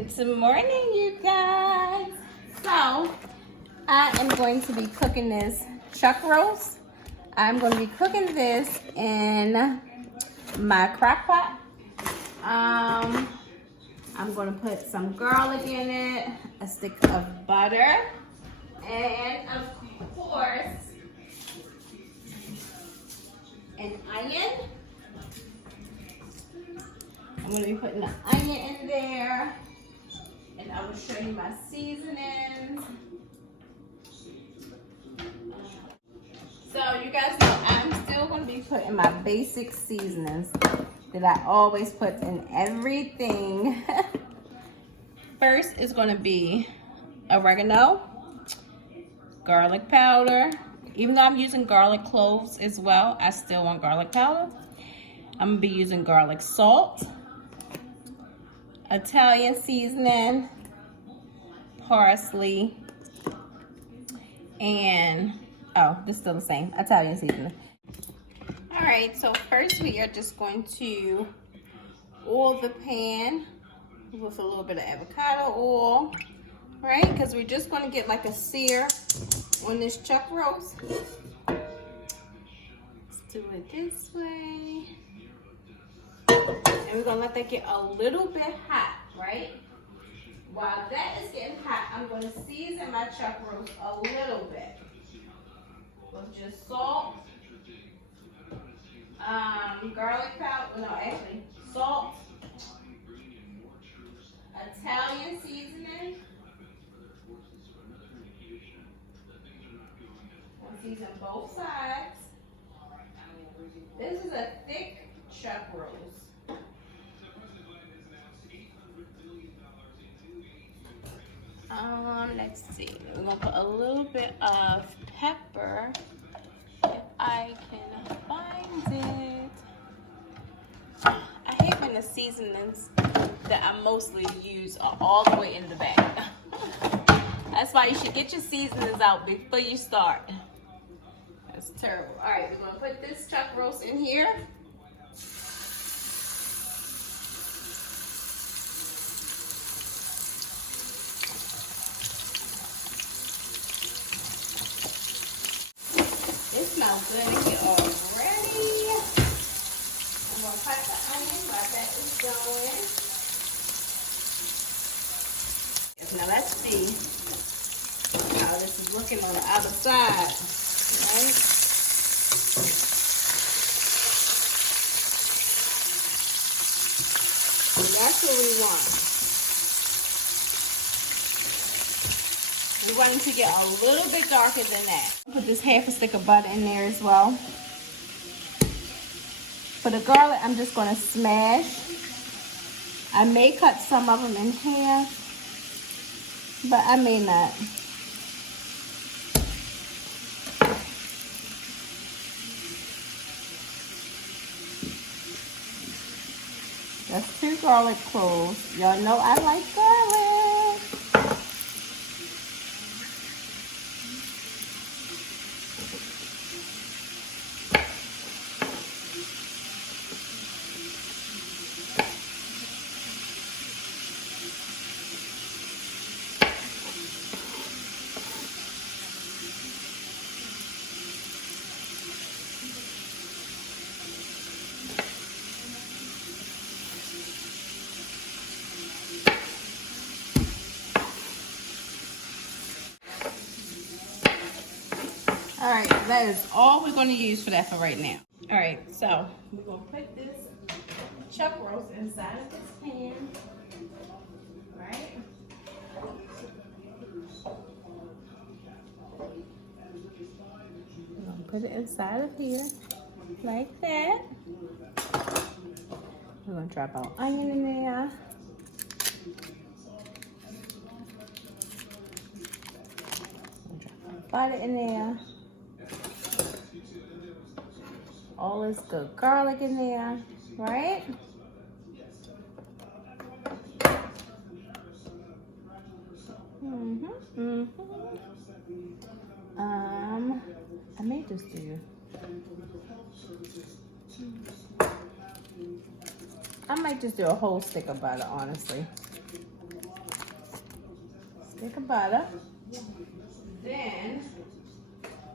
Good morning, you guys. So, I am going to be cooking this chuck roast. I'm going to be cooking this in my crock pot. I'm going to put some garlic in it, a stick of butter, and of course, an onion. I'm going to be putting the onion in there, and I will show you my seasonings. So you guys know I'm still going to be putting my basic seasonings that I always put in everything. First is going to be oregano, garlic powder. Even though I'm using garlic cloves as well, I still want garlic powder. I'm going to be using garlic salt, Italian seasoning, parsley, and this is still the same, Italian seasoning. All right, so first we are just going to oil the pan with a little bit of avocado oil, right? Because we're just going to get like a sear on this chuck roast. Let's do it this way. And we're going to let that get a little bit hot, right? While that is getting hot, I'm going to season my chuck roast a little bit with just salt, garlic powder, salt, Italian seasoning. I'll season both sides. This is a thick chuck roast. Let's see. We're gonna put a little bit of pepper if I can find it. I hate when the seasonings that I mostly use are all the way in the back. That's why you should get your seasonings out before you start. That's terrible. All right, we're gonna put this chuck roast in here. It smells good in here already. I'm gonna cut the onion while that is going. Now let's see how this is looking on the other side, right? And that's what we want. We want it to get a little bit darker than that. Put this half a stick of butter in there as well. For the garlic, I'm just going to smash. I may cut some of them in half, but I may not. That's 2 garlic cloves. Y'all know I like garlic. All right, that is all we're going to use for that for right now. All right, so we're going to put this chuck roast inside of this pan, right? We're going to put it inside of here, like that. We're going to drop our onion in there. Drop our butter in there. All this good garlic in there, right? I may just do. I might just do a whole stick of butter, honestly. stick of butter. Then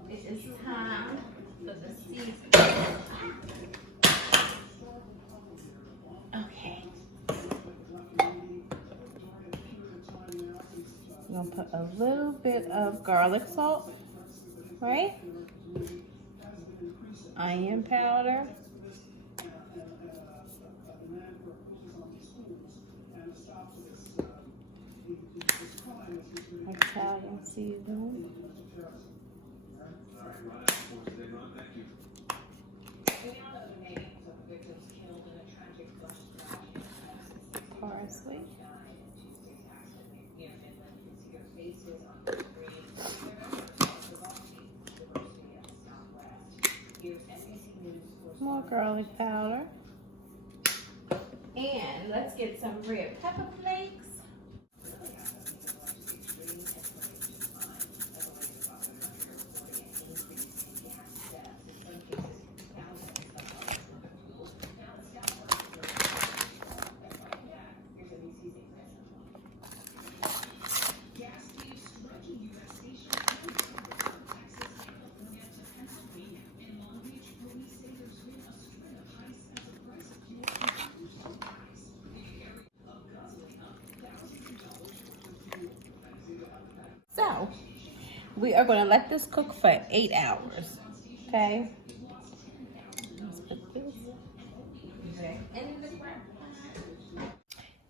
it is time for the seasoning. Okay. We're gonna put a little bit of garlic salt, right? Onion powder. Italian seasoning. Parsley. More garlic powder. And let's get some red pepper flakes. So, we are going to let this cook for 8 hours, okay? Let's put this back in the frying pan.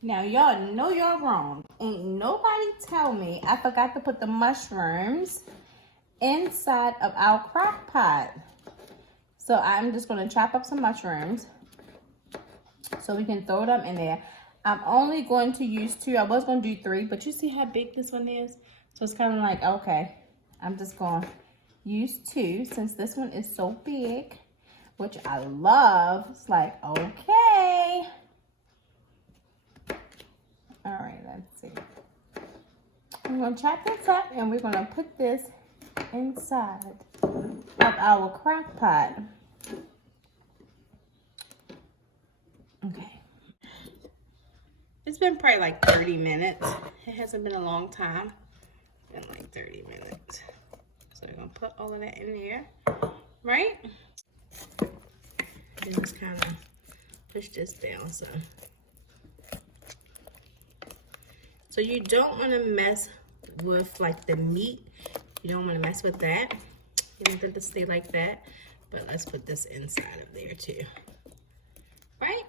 Now, y'all know y'all wrong. Ain't nobody tell me I forgot to put the mushrooms inside of our crock pot. So, I'm just going to chop up some mushrooms so we can throw them in there. I'm only going to use 2. I was going to do 3, but you see how big this one is? So it's kind of like, okay, I'm just going to use 2 since this one is so big, which I love. It's like, okay. All right, let's see. I'm going to chop this up and we're going to put this inside of our crock pot. Okay. It's been probably like 30 minutes. It hasn't been a long time. It's been like 30 minutes. So we're gonna put all of that in there, right? And just kind of push this down some. So you don't want to mess with like the meat. You don't want to mess with that. You want them to stay like that. But let's put this inside of there too. Right?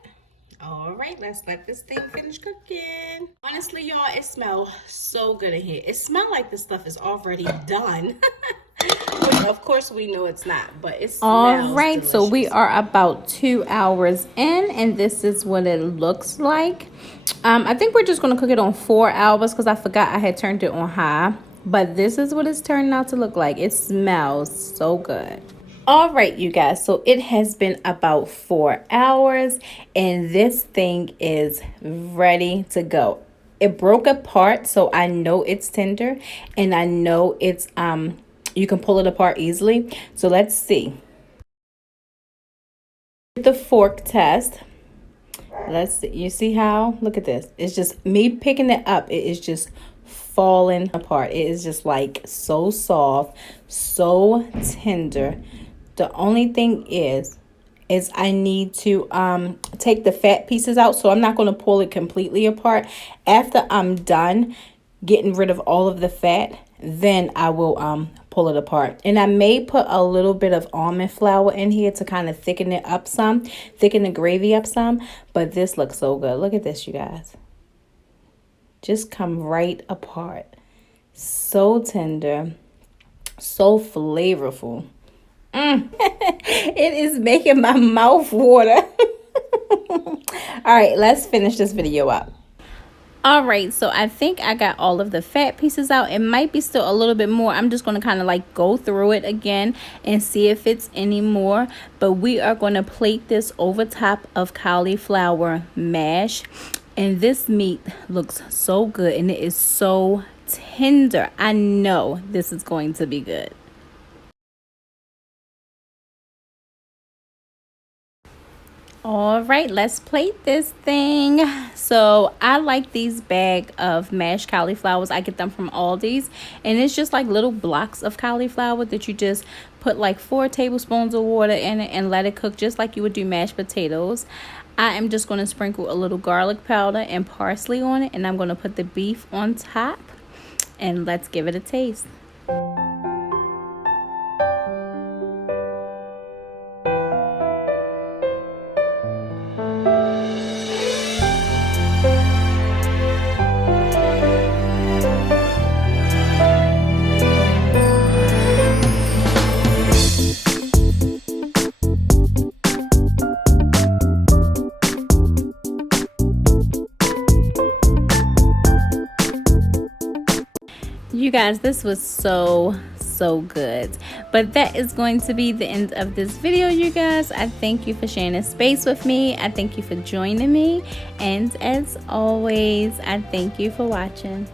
All right, let's let this thing finish cooking. Honestly, y'all, it smells so good in here. It smells like this stuff is already done. Of course, we know it's not, but it smells all right delicious. So we are about 2 hours in, and this is what it looks like. I think we're just going to cook it on 4 hours because I forgot I had turned it on high. But this is what it's turning out to look like. It smells so good. All right, you guys, so it has been about 4 hours and this thing is ready to go. It broke apart, so I know it's tender and I know it's you can pull it apart easily. So let's see. The fork test. Let's see. You see how? Look at this. It's just me picking it up. It is just falling apart. It is just like so soft, so tender. The only thing is I need to take the fat pieces out. So I'm not going to pull it completely apart. After I'm done getting rid of all of the fat, then I will pull it apart. And I may put a little bit of almond flour in here to kind of thicken it up some, thicken the gravy up some. But this looks so good. Look at this, you guys. Just come right apart. So tender, so flavorful. It is making my mouth water. All right, let's finish this video up. All right, so I think I got all of the fat pieces out. It might be still a little bit more. I'm just going to kind of like go through it again and see if it's any more. But we are going to plate this over top of cauliflower mash. And this meat looks so good and it is so tender. I know this is going to be good. All right, let's plate this thing. So I like these bag of mashed cauliflowers. I get them from Aldi's, and it's just like little blocks of cauliflower that you just put like 4 tablespoons of water in it and let it cook just like you would do mashed potatoes. I am just going to sprinkle a little garlic powder and parsley on it, and I'm going to put the beef on top, and let's give it a taste. You guys, this was so good. But that is going to be the end of this video, you guys. I thank you for sharing this space with me. I thank you for joining me, and as always, I thank you for watching.